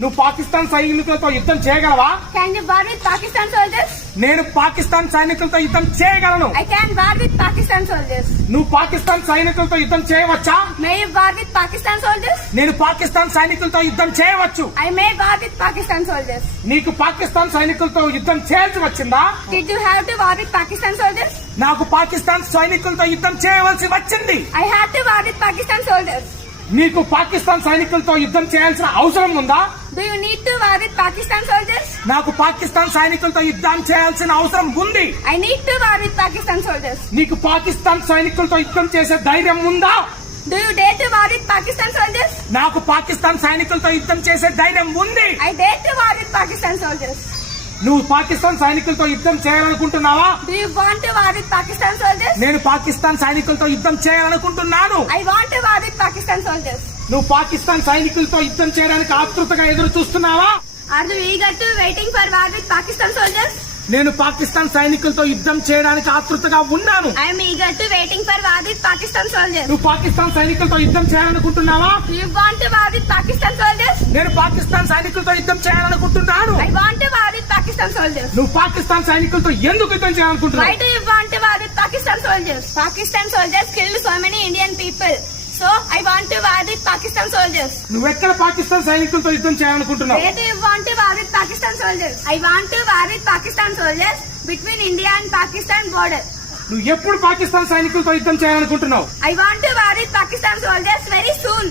నువ్వు పాకిస్తాన్ సైనికులతో యుద్ధం చేయగలవా? Can you war with Pakistan soldiers? నేను పాకిస్తాన్ సైనికులతో యుద్ధం చేయగలను. I can war with Pakistan soldiers. నువ్వు పాకిస్తాన్ సైనికులతో యుద్ధం చేయవచ్చా? May you war with Pakistan soldiers? నేను పాకిస్తాన్ సైనికులతో యుద్ధం చేయవచ్చు. I may war with Pakistan soldiers. నీకు పాకిస్తాన్ సైనికులతో యుద్ధం చేయాల్సి వచ్చిందా? Did you have to war with Pakistan soldiers? నాకు పాకిస్తాన్ సైనికులతో యుద్ధం చేయవలసి వచ్చింది. I had to war with Pakistan soldiers. నీకు పాకిస్తాన్ సైనికులతో యుద్ధం చేయాల్సిన అవసరం ఉందా? Do you need to war with Pakistan soldiers? నాకు పాకిస్తాన్ సైనికులతో యుద్ధం చేయాల్సిన అవసరం ఉంది. I need to war with Pakistan soldiers. నీకు పాకిస్తాన్ సైనికులతో యుద్ధం చేసే ధైర్యం ఉందా? Do you dare to war with Pakistan soldiers? నాకు పాకిస్తాన్ సైనికులతో యుద్ధం చేసే ధైర్యం ఉంది. I dare to war with Pakistan soldiers. నువ్వు పాకిస్తాన్ సైనికులతో యుద్ధం చేయాలనుకుంటున్నావా? Do you want to war with Pakistan soldiers? నేను పాకిస్తాన్ సైనికులతో యుద్ధం చేయాలనుకుంటున్నాను. I want to war with Pakistan soldiers. నువ్వు పాకిస్తాన్ సైనికులతో యుద్ధం చేయడానికి ఆతృతగా ఎదురు చూస్తున్నావా? Are you eager to waiting for war with Pakistan soldiers? నేను పాకిస్తాన్ సైనికులతో యుద్ధం చేయడానికి ఆతృతగా ఉన్నాను. I am eager to waiting for war with Pakistan soldiers. నువ్వు పాకిస్తాన్ సైనికులతో యుద్ధం చేయాలనుకుంటున్నావా? Do you want to war with Pakistan soldiers? నేను పాకిస్తాన్ సైనికులతో యుద్ధం చేయాలనుకుంటున్నాను. I want to war with Pakistan soldiers. నువ్వు పాకిస్తాన్ సైనికులతో ఎందుకు యుద్ధం Why చేయాలనుకుంటున్నావు? do you want to war with Pakistan soldiers? Pakistan soldiers killed so many Indian people. So I want to war with Pakistan soldiers. నువ్వెక్కడ పాకిస్తాన్ సైనికులతో యుద్ధం చేయాలనుకుంటున్నావు? Where do you want to war with Pakistan soldiers? I want to war with Pakistan soldiers between India and Pakistan border. నువ్వు ఎప్పుడు పాకిస్తాన్ సైనికులతో యుద్ధం చేయాలనుకుంటున్నావు? I want to war with Pakistan soldiers very soon.